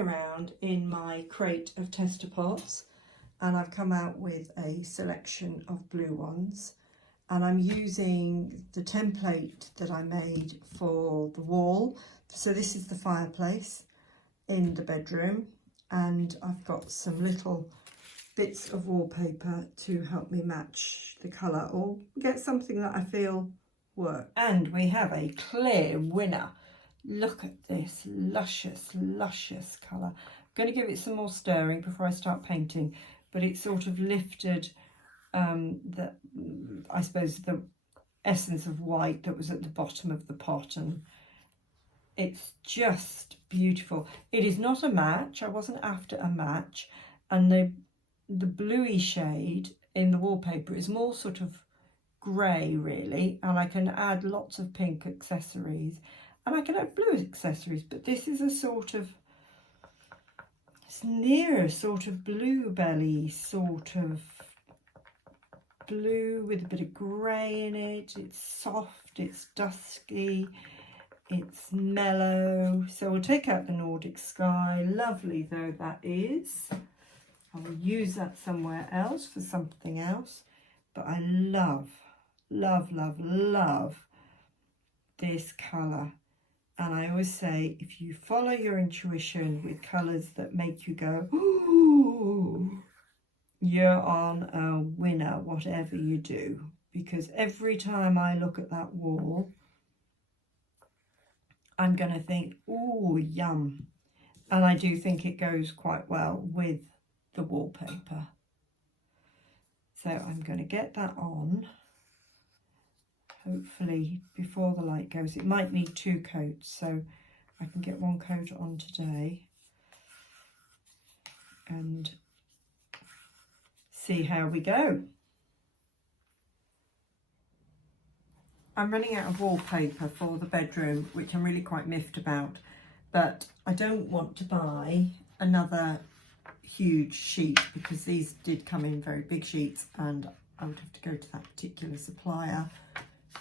around in my crate of tester pots, and I've come out with a selection of blue ones, and I'm using the template that I made for the wall. So this is the fireplace in the bedroom, and I've got some little bits of wallpaper to help me match the colour or get something that I feel works. And we have a clear winner. Look at this luscious, luscious colour. I'm going to give it some more stirring before I start painting, but it's sort of lifted I suppose the essence of white that was at the bottom of the pot, and it's just beautiful. It is not a match. I wasn't after a match, and the bluey shade in the wallpaper is more sort of grey really, and I can add lots of pink accessories and I can add blue accessories, but this is a sort of, it's near a sort of bluebelly sort of blue with a bit of grey in it. It's soft, it's dusky, it's mellow. So we'll take out the Nordic sky, lovely though that is. I will use that somewhere else for something else, but I love, love, love, love this colour. And I always say, if you follow your intuition with colours that make you go, ooh, you're on a winner, whatever you do. Because every time I look at that wall, I'm going to think, ooh, yum. And I do think it goes quite well with the wallpaper. So I'm going to get that on, hopefully before the light goes. It might need 2 coats, so I can get 1 coat on today and see how we go. I'm running out of wallpaper for the bedroom, which I'm really quite miffed about, but I don't want to buy another huge sheet because these did come in very big sheets and I would have to go to that particular supplier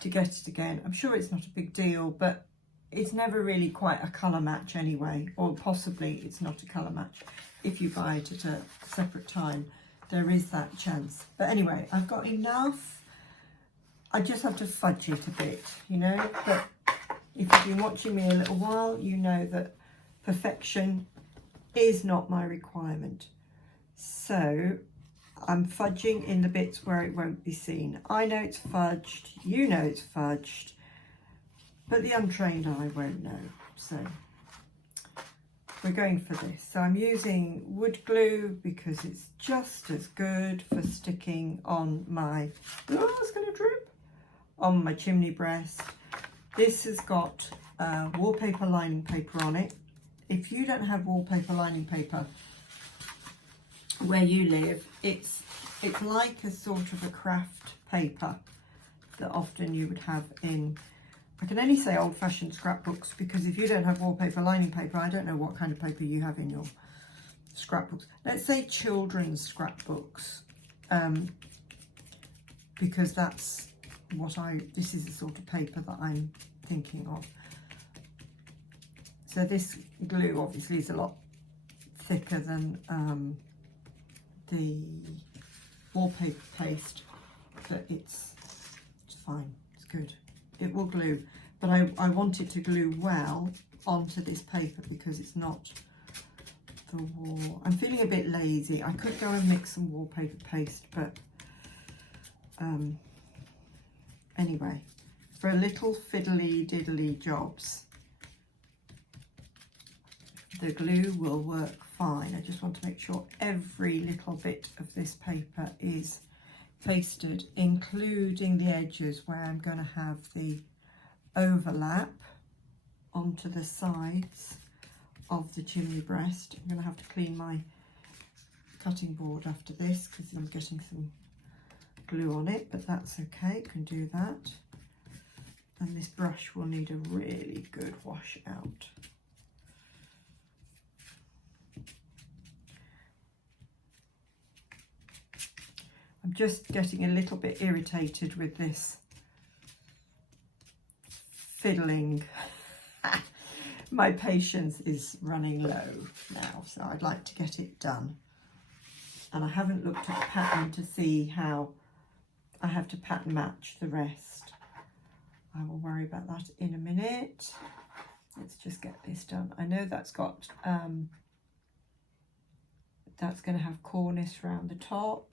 to get it again. I'm sure it's not a big deal, but it's never really quite a colour match anyway, or possibly it's not a colour match. If you buy it at a separate time, there is that chance. But anyway, I've got enough. I just have to fudge it a bit, you know, but if you've been watching me a little while, you know that perfection is not my requirement. So I'm fudging in the bits where it won't be seen. I know it's fudged, you know it's fudged, but the untrained eye won't know. So we're going for this. So I'm using wood glue because it's just as good for sticking on my, oh, it's going to drip, on my chimney breast. This has got wallpaper lining paper on it. If you don't have wallpaper lining paper where you live, it's like a sort of a craft paper that often you would have in, I can only say old-fashioned scrapbooks, because if you don't have wallpaper lining paper, I don't know what kind of paper you have in your scrapbooks. Let's say children's scrapbooks, because that's what this is the sort of paper that I'm thinking of. So this glue obviously is a lot thicker than the wallpaper paste, but it's fine, it's good. It will glue, but I want it to glue well onto this paper because it's not the wall. I'm feeling a bit lazy. I could go and mix some wallpaper paste, but anyway, for little fiddly diddly jobs, the glue will work fine. I just want to make sure every little bit of this paper is pasted, including the edges where I'm going to have the overlap onto the sides of the chimney breast. I'm going to have to clean my cutting board after this because I'm getting some glue on it, but that's okay, can do that. And this brush will need a really good wash out. I'm just getting a little bit irritated with this fiddling My patience is running low now, so I'd like to get it done. And I haven't looked at the pattern to see how I have to pattern match the rest. I will worry about that in a minute. Let's just get this done. I know that's got, that's going to have cornice around the top,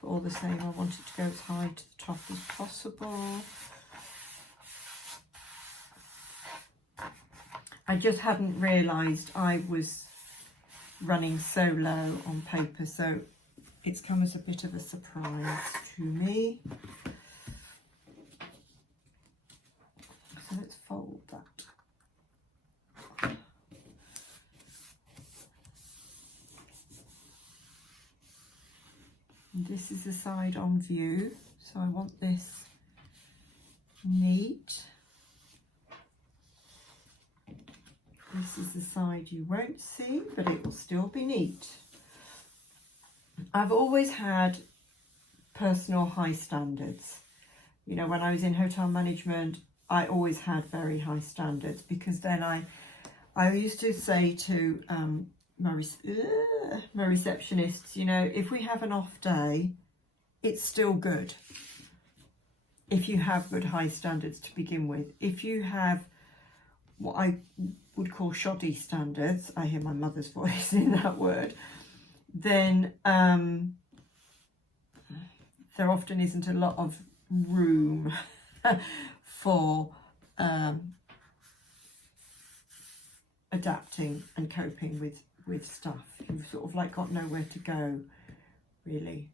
but all the same I want it to go as high to the top as possible. I just hadn't realised I was running so low on paper, so it's come as a bit of a surprise to me. So let's fold that. And this is the side on view, so I want this neat. This is the side you won't see, but it will still be neat. I've always had personal high standards. You know, when I was in hotel management, I always had very high standards, because then I used to say to my receptionists, you know, if we have an off day, it's still good. If you have good high standards to begin with. If you have what I would call shoddy standards, I hear my mother's voice in that word, then there often isn't a lot of room for adapting and coping with stuff. You've sort of like got nowhere to go, really.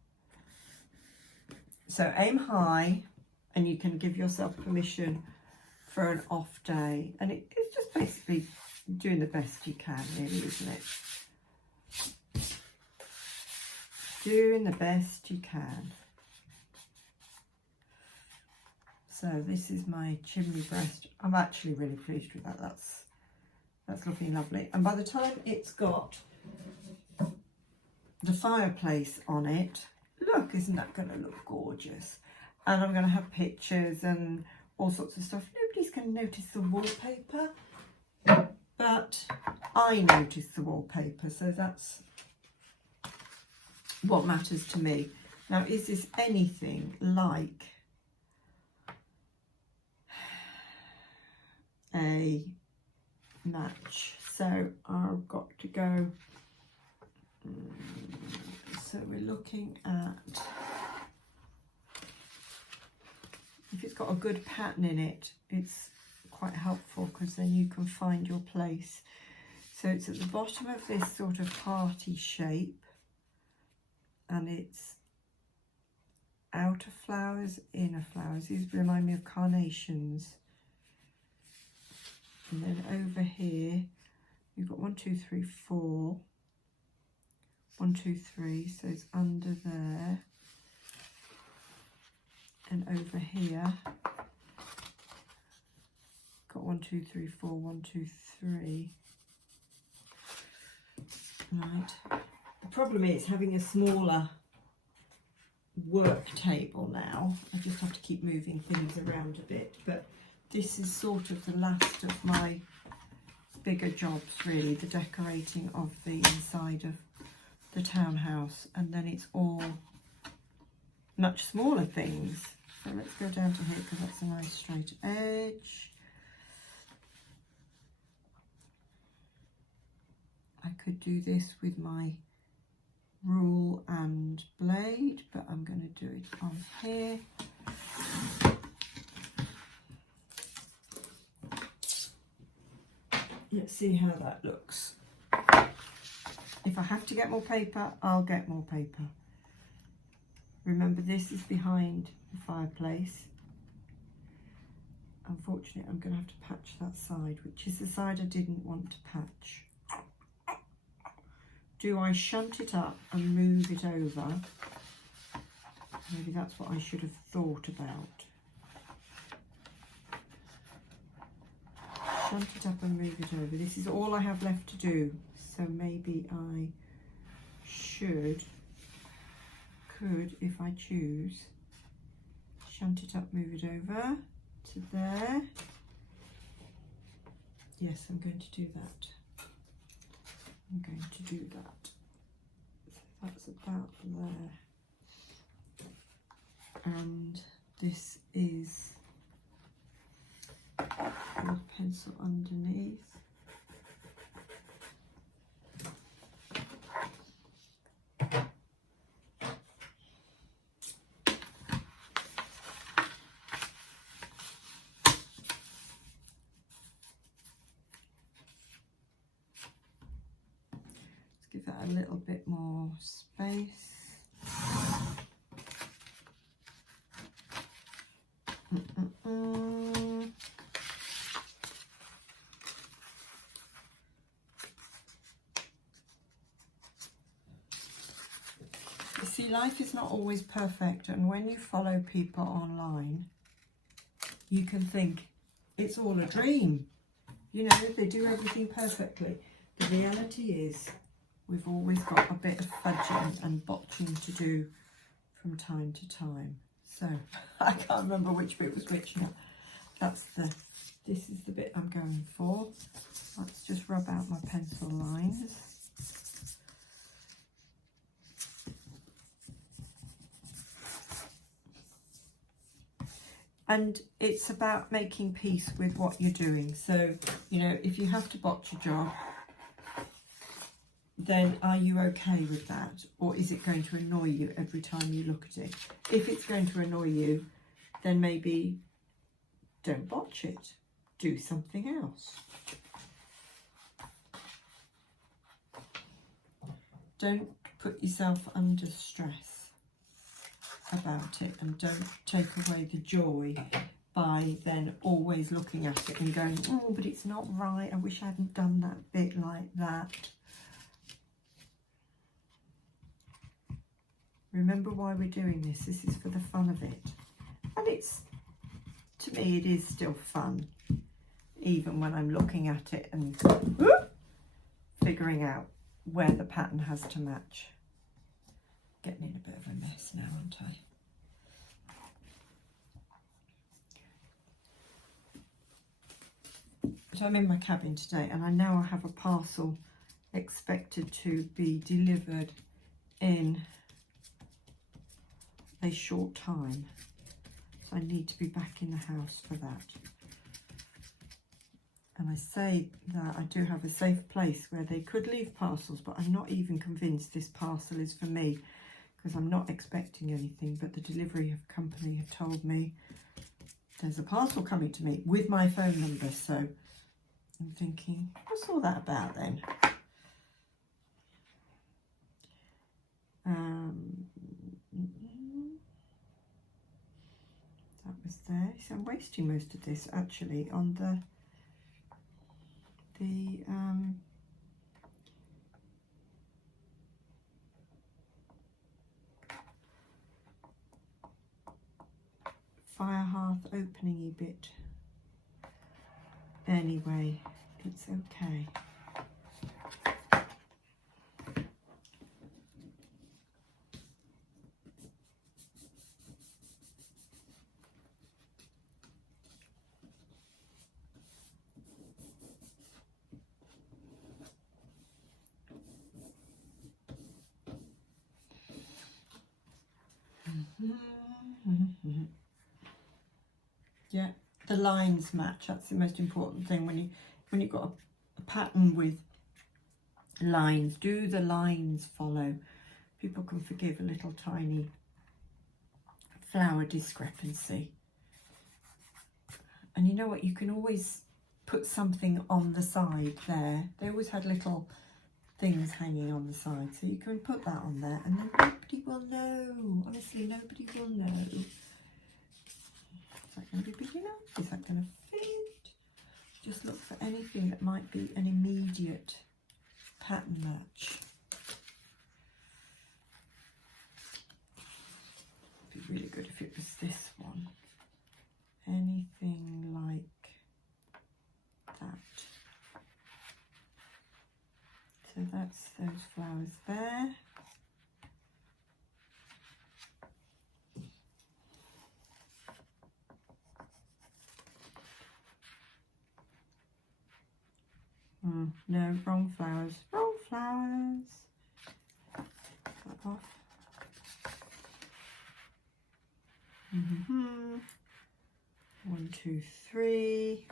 So aim high, and you can give yourself permission for an off day, and it's just basically doing the best you can, really, isn't it? Doing the best you can. So this is my chimney breast. I'm actually really pleased with that. That's looking lovely. And by the time it's got the fireplace on it, look, isn't that going to look gorgeous? And I'm going to have pictures and all sorts of stuff. Nobody's going to notice the wallpaper, but I notice the wallpaper, so that's what matters to me. Now, is this anything like a match? So I've got to go, so we're looking at, if it's got a good pattern in it, it's quite helpful, because then you can find your place. So it's at the bottom of this sort of hearty shape, and it's outer flowers, inner flowers. These remind me of carnations. And then over here, you've got 1, 2, 3, 4. 1, 2, 3, so it's under there. And over here, got 1, 2, 3, 4, 1, 2, 3. Right. The problem is having a smaller work table now. I just have to keep moving things around a bit, but this is sort of the last of my bigger jobs, really, the decorating of the inside of the townhouse, and then it's all much smaller things. So let's go down to here, because that's a nice straight edge. I could do this with my rule and blade, but I'm going to do it on here. Let's see how that looks. If I have to get more paper, I'll get more paper. Remember, this is behind the fireplace. Unfortunately, I'm going to have to patch that side, which is the side I didn't want to patch. Do I shunt it up and move it over? Maybe that's what I should have thought about. Shunt it up and move it over. This is all I have left to do, so maybe I could, if I choose, shunt it up, move it over to there, Yes, I'm going to do that. I'm going to do that. So that's about there. And this is the pencil underneath. Give that a little bit more space. You see, life is not always perfect, and when you follow people online, you can think it's all a dream. You know, they do everything perfectly. The reality is we've always got a bit of fudging and botching to do from time to time. So I can't remember which bit was which now. This is the bit I'm going for. Let's just rub out my pencil lines. And it's about making peace with what you're doing. So, you know, if you have to botch a job, then are you okay with that? Or is it going to annoy you every time you look at it? If it's going to annoy you, then maybe don't botch it. Do something else. Don't put yourself under stress about it, and don't take away the joy by then always looking at it and going, oh, but it's not right. I wish I hadn't done that bit like that. Remember why we're doing this. This is for the fun of it. And it's, to me, it is still fun, even when I'm looking at it and figuring out where the pattern has to match. Getting in a bit of a mess now, aren't I? So I'm in my cabin today, and I know I have a parcel expected to be delivered in a short time, so I need to be back in the house for that. And I say that I do have a safe place where they could leave parcels, but I'm not even convinced this parcel is for me, because I'm not expecting anything. But the delivery company have told me there's a parcel coming to me with my phone number, so I'm thinking, what's all that about then? That was there. So I'm wasting most of this actually on the fire hearth opening-y bit. Anyway, it's okay. Yeah, the lines match. That's the most important thing when you've got a pattern with lines. Do the lines follow? People can forgive a little tiny flower discrepancy. And you know what? You can always put something on the side there. They always had little things hanging on the side, so you can put that on there, and then nobody will know. Honestly, nobody will know. Is that going to be big enough? Is that going to fit? Just look for anything that might be an immediate pattern match. It'd be really good if it was this one. Anything like that. So that's those flowers there. No, wrong flowers. Wrong flowers. That off. 1, 2, 3.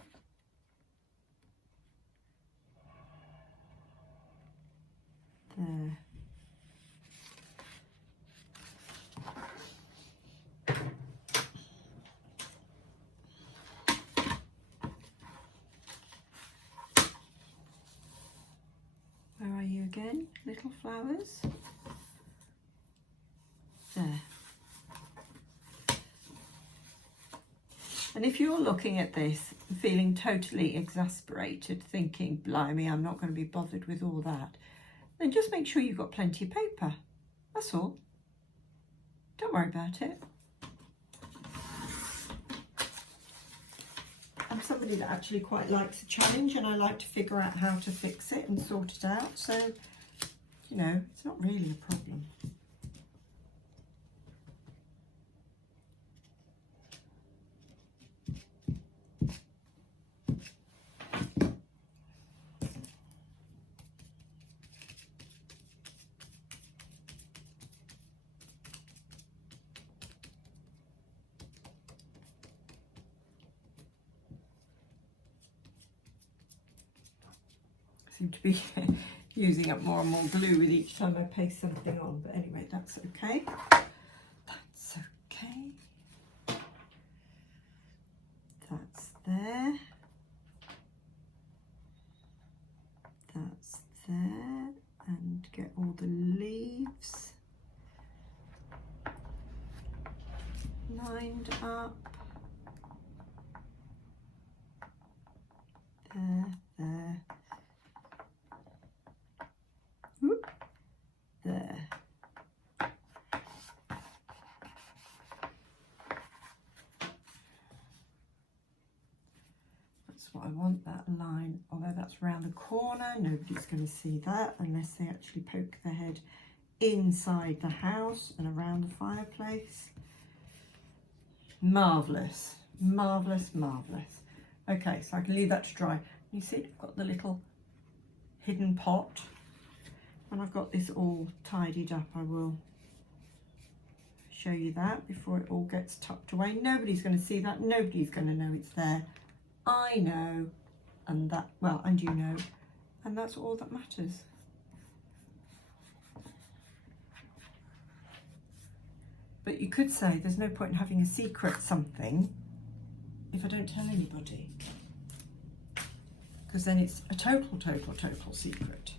There. Where are you again? Little flowers. There. And if you're looking at this feeling totally exasperated, thinking, blimey, I'm not going to be bothered with all that, then just make sure you've got plenty of paper. That's all. Don't worry about it. I'm somebody that actually quite likes a challenge, and I like to figure out how to fix it and sort it out. So, you know, it's not really a problem. Seem to be using up more and more glue with each time I paste something on, but anyway, that's okay. That's okay. That's there. That's there. And get all the leaves lined up. There, there. Whoop, there. That's what I want, that line, although that's round the corner, nobody's going to see that unless they actually poke their head inside the house and around the fireplace. Marvellous, marvellous, marvellous. Okay, so I can leave that to dry. You see, I've got the little hidden pot. When I've got this all tidied up, I will show you that before it all gets tucked away. Nobody's going to see that. Nobody's going to know it's there. I know, and that, well, and you know, and that's all that matters. But you could say there's no point in having a secret something if I don't tell anybody, because then it's a total secret.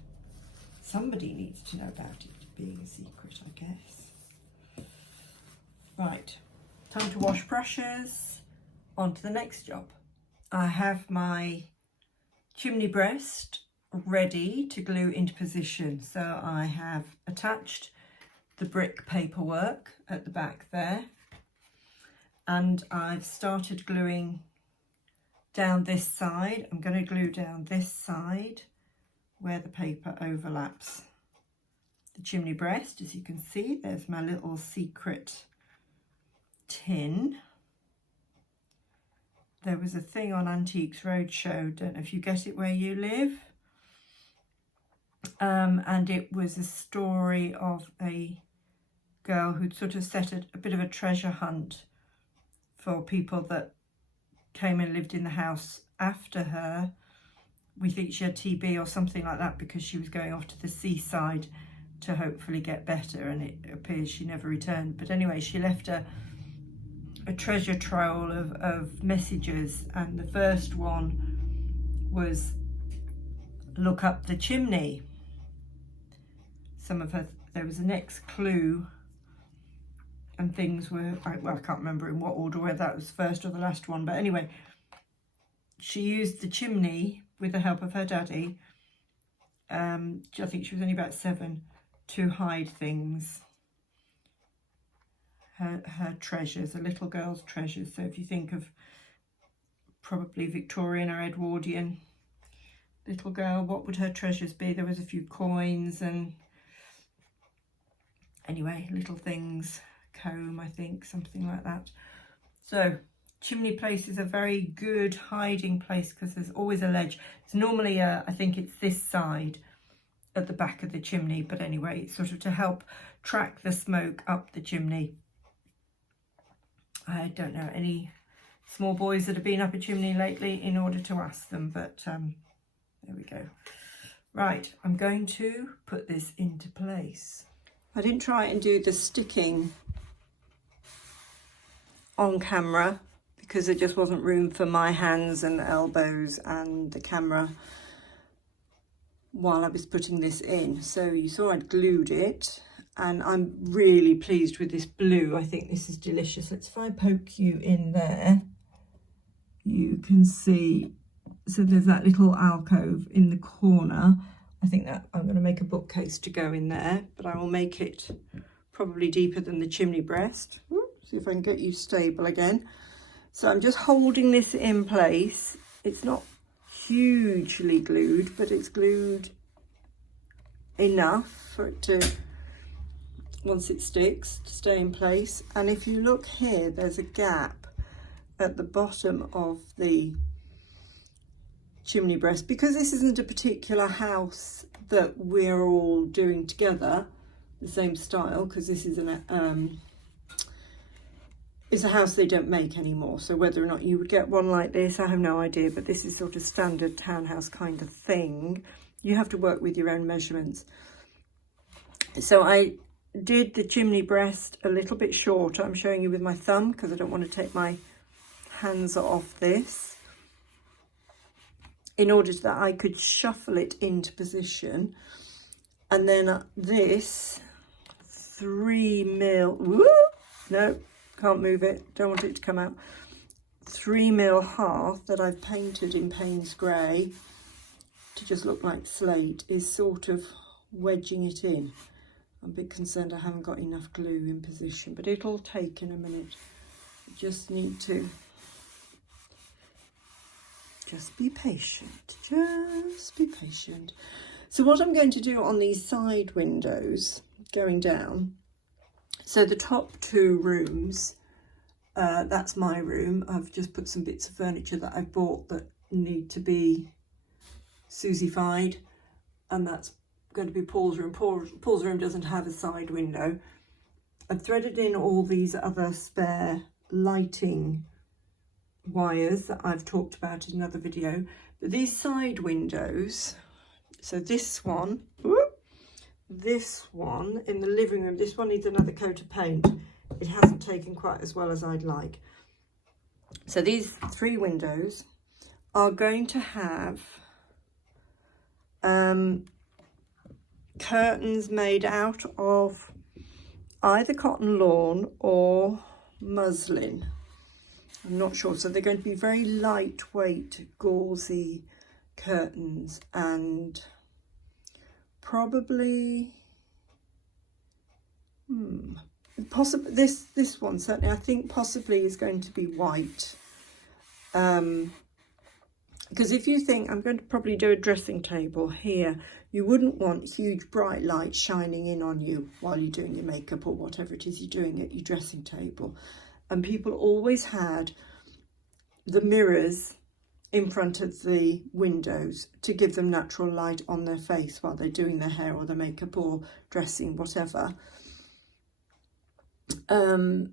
Somebody needs to know about it being a secret, I guess. Right, time to wash brushes. On to the next job. I have my chimney breast ready to glue into position. So I have attached the brick paperwork at the back there, and I've started gluing down this side. I'm going to glue down this side where the paper overlaps the chimney breast. As you can see, there's my little secret tin. There was a thing on Antiques Roadshow, don't know if you get it where you live, and it was a story of a girl who'd sort of set a bit of a treasure hunt for people that came and lived in the house after her. We think she had TB or something like that, because she was going off to the seaside to hopefully get better, and it appears she never returned. But anyway, she left a treasure trove of messages, and the first one was look up the chimney. There was the next clue, and things were, well, I can't remember in what order, whether that was first or the last one, but anyway, she used the chimney with the help of her daddy, I think she was only about 7, to hide things, her treasures, a little girl's treasures. So if you think of probably Victorian or Edwardian little girl, what would her treasures be? There was a few coins and anyway, little things, comb, I think, something like that. So chimney place is a very good hiding place because there's always a ledge. It's normally, I think it's this side at the back of the chimney, but anyway, it's sort of to help track the smoke up the chimney. I don't know any small boys that have been up a chimney lately in order to ask them, but there we go. Right, I'm going to put this into place. I didn't try and do the sticking on camera because there just wasn't room for my hands and elbows and the camera while I was putting this in. So you saw I'd glued it, and I'm really pleased with this blue. I think this is delicious. Let's, if I poke you in there, you can see, so there's that little alcove in the corner. I think that I'm going to make a bookcase to go in there, but I will make it probably deeper than the chimney breast. See if I can get you stable again. So I'm just holding this in place. It's not hugely glued, but it's glued enough for it to, once it sticks, to stay in place. And if you look here, there's a gap at the bottom of the chimney breast. Because this isn't a particular house that we're all doing together, the same style, because this is it's a house they don't make anymore, so whether or not you would get one like this, I have no idea, but this is sort of standard townhouse kind of thing. You have to work with your own measurements. So I did the chimney breast a little bit shorter. I'm showing you with my thumb because I don't want to take my hands off this, in order that I could shuffle it into position. And then this 3mm, woo, no, can't move it, don't want it to come out, 3mm hearth that I've painted in Payne's Grey to just look like slate is sort of wedging it in. I'm a bit concerned I haven't got enough glue in position, but it'll take in a minute. Just need to just be patient, just be patient. So what I'm going to do on these side windows going down, so the top two rooms, that's my room. I've just put some bits of furniture that I bought that need to be Susie-fied, and that's going to be Paul's room. Paul's room doesn't have a side window. I've threaded in all these other spare lighting wires that I've talked about in another video. But these side windows, so this one, this one in the living room, this one needs another coat of paint. It hasn't taken quite as well as I'd like. So these three windows are going to have curtains made out of either cotton lawn or muslin. I'm not sure. So they're going to be very lightweight, gauzy curtains, and probably possibly this one certainly I think possibly is going to be white, because if you think I'm going to probably do a dressing table here, you wouldn't want huge bright light shining in on you while you're doing your makeup or whatever it is you're doing at your dressing table. And people always had the mirrors in front of the windows to give them natural light on their face while they're doing their hair or their makeup or dressing, whatever. And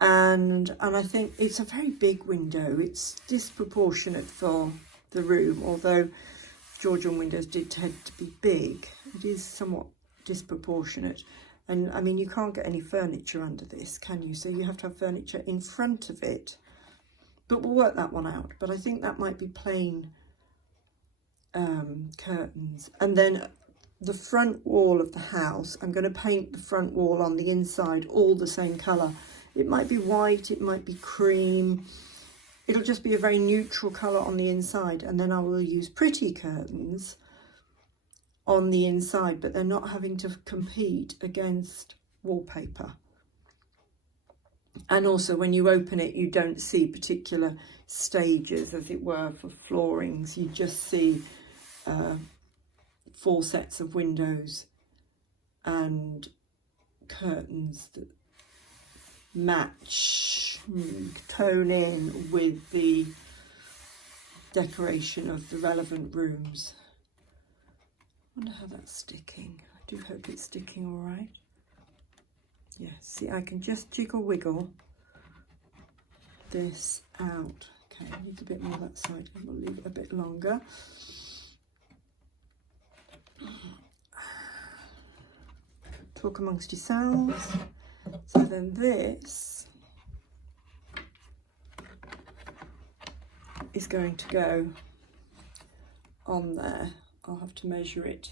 I think it's a very big window. It's disproportionate for the room, although Georgian windows did tend to be big. It is somewhat disproportionate. And I mean, you can't get any furniture under this, can you? So you have to have furniture in front of it. But we'll work that one out. But I think that might be plain curtains. And then the front wall of the house, I'm going to paint the front wall on the inside all the same colour. It might be white, it might be cream. It'll just be a very neutral colour on the inside. And then I will use pretty curtains on the inside, but they're not having to compete against wallpaper. And also when you open it, you don't see particular stages, as it were, for floorings. You just see 4 sets of windows and curtains that match, tone in with the decoration of the relevant rooms. I wonder how that's sticking. I do hope it's sticking all right. Yeah, see, I can just jiggle wiggle this out. Okay, I need a bit more that side, and we'll leave it a bit longer. Talk amongst yourselves. So then this is going to go on there. I'll have to measure it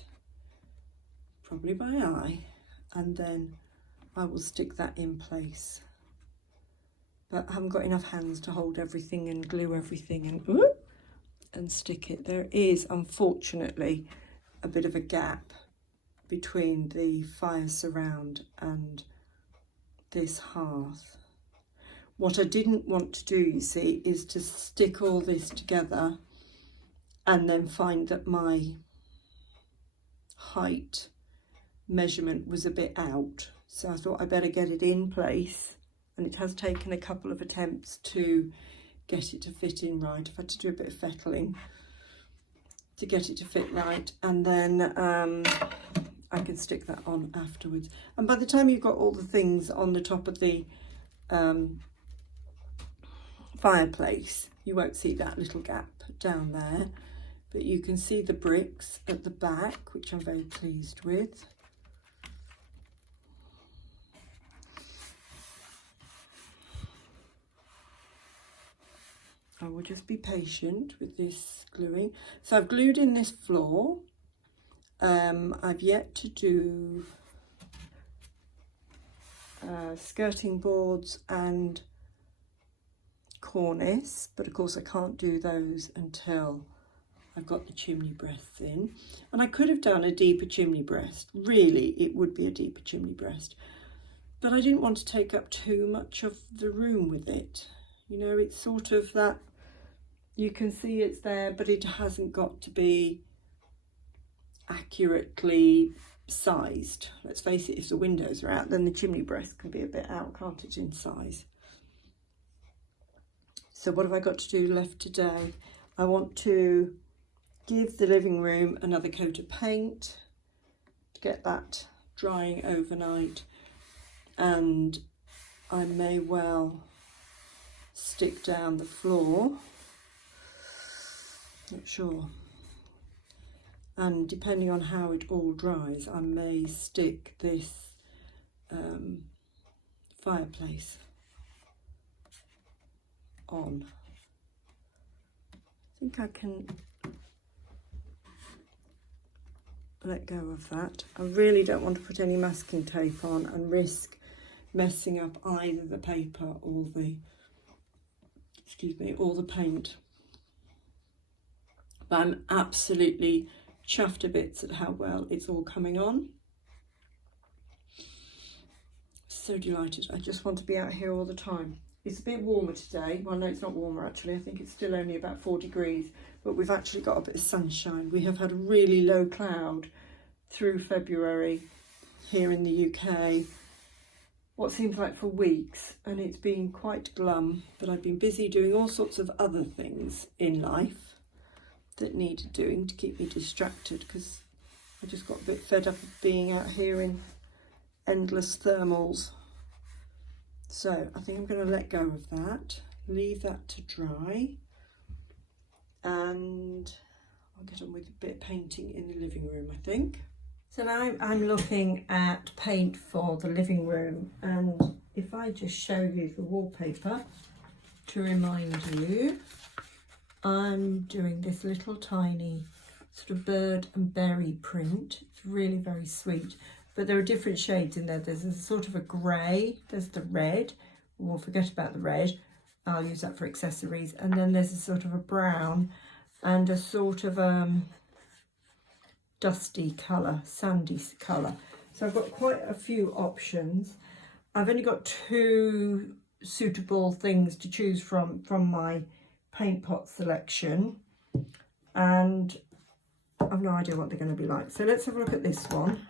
probably by eye, and then I will stick that in place. But I haven't got enough hands to hold everything and glue everything and stick it. There is, unfortunately, a bit of a gap between the fire surround and this hearth. What I didn't want to do, you see, is to stick all this together and then find that my height measurement was a bit out. So I thought I better get it in place, and it has taken a couple of attempts to get it to fit in right. I've had to do a bit of fettling to get it to fit right, and then I can stick that on afterwards. And by the time you've got all the things on the top of the fireplace, you won't see that little gap down there, but you can see the bricks at the back, which I'm very pleased with. I will just be patient with this gluing. So I've glued in this floor. I've yet to do skirting boards and cornice, but of course I can't do those until I've got the chimney breasts in. And I could have done a deeper chimney breast. Really, it would be a deeper chimney breast. But I didn't want to take up too much of the room with it. You know, it's sort of that, you can see it's there, but it hasn't got to be accurately sized. Let's face it, if the windows are out, then the chimney breast can be a bit out, can't it, in size? So what have I got to do left today? I want to give the living room another coat of paint, get that drying overnight, and I may well stick down the floor, not sure, and depending on how it all dries, I may stick this fireplace on. I think I can let go of that. I really don't want to put any masking tape on and risk messing up either the paper or the, excuse me, or the paint. But I'm absolutely chuffed to bits at how well it's all coming on. So delighted. I just want to be out here all the time. It's a bit warmer today. Well, no, it's not warmer actually. I think it's still only about 4 degrees, but we've actually got a bit of sunshine. We have had a really low cloud through February here in the UK, what seems like for weeks, and it's been quite glum, but I've been busy doing all sorts of other things in life that needed doing to keep me distracted, because I just got a bit fed up of being out here in endless thermals. So I think I'm going to let go of that, leave that to dry, and I'll get on with a bit of painting in the living room, I think. So now I'm looking at paint for the living room, and if I just show you the wallpaper to remind you, I'm doing this little tiny sort of bird and berry print. It's really very sweet, but there are different shades in there. There's a sort of a grey, there's the red, we'll forget about the red, I'll use that for accessories, and then there's a sort of a brown and a sort of dusty colour, sandy colour. So I've got quite a few options. I've only got 2 suitable things to choose from my paint pot selection, and I've no idea what they're going to be like. So let's have a look at this one.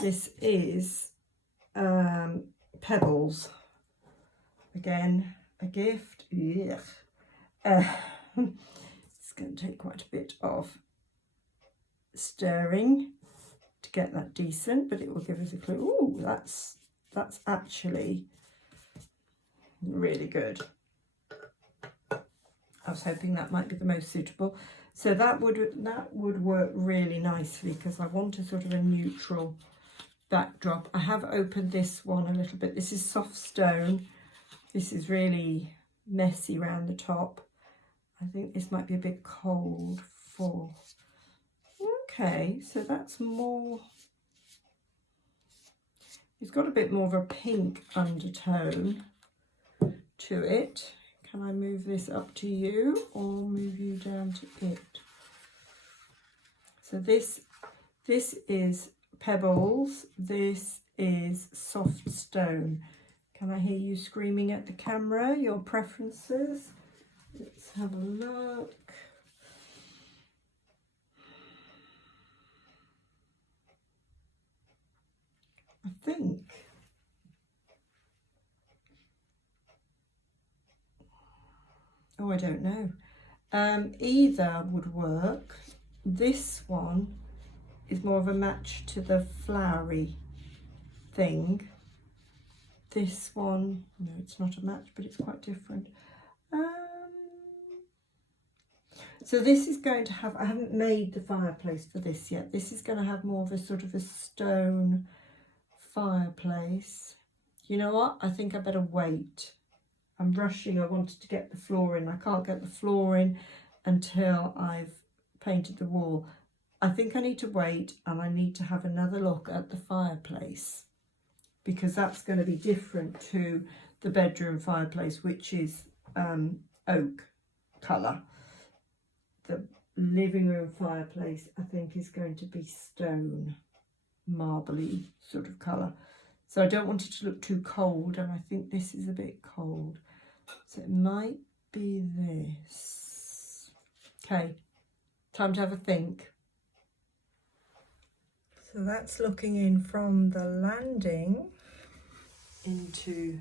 This is Pebbles, again, a gift. Ugh. It's going to take quite a bit of stirring to get that decent, but it will give us a clue. Oh, that's actually really good. I was hoping that might be the most suitable. So that would work really nicely because I want a sort of a neutral backdrop. I have opened this one a little bit. This is soft stone. This is really messy around the top. I think this might be a bit cold for... Okay, so that's more... It's got a bit more of a pink undertone to it. Can I move this up to you or move you down to it? So this is pebbles, this is soft stone. Can I hear you screaming at the camera, your preferences? Let's have a look. I think oh, I don't know. Either would work. This one is more of a match to the flowery thing. This one, no, it's not a match, but it's quite different. So this is going to have, I haven't made the fireplace for this yet. This is going to have more of a sort of a stone fireplace. You know what? I think I better wait. I'm rushing. I wanted to get the floor in. I can't get the floor in until I've painted the wall. I think I need to wait and I need to have another look at the fireplace because that's going to be different to the bedroom fireplace, which is oak colour. The living room fireplace, I think, is going to be stone, marbly sort of colour. So I don't want it to look too cold, and I think this is a bit cold. So it might be this. Okay, time to have a think. So that's looking in from the landing into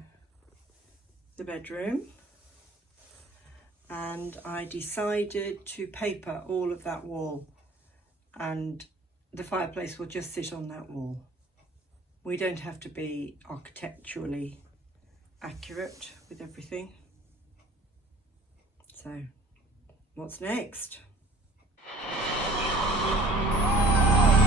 the bedroom. And I decided to paper all of that wall, and the fireplace will just sit on that wall. We don't have to be architecturally accurate with everything. So, what's next?